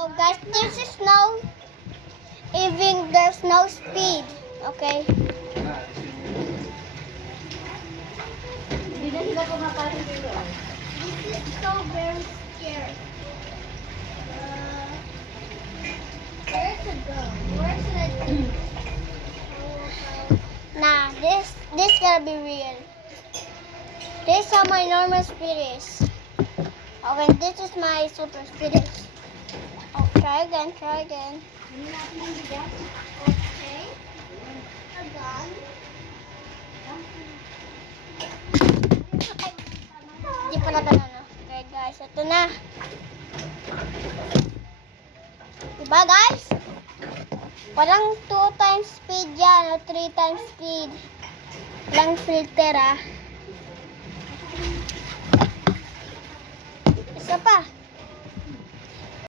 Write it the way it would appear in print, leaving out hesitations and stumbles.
So guys, this is no, even there's no speed. Okay. Hindi na sila pumapasok dito. This is so very scary. Where to go? Where should I go? Nah, this gotta be real. This is how my normal speed is. Okay, this is my super speed is. Oh, try again, try again. Okay. Again. Hindi pa na banana. Okay guys, ito na. Diba guys? Walang 2 times speed yan o 3 times speed. Walang filter ah. Isa pa.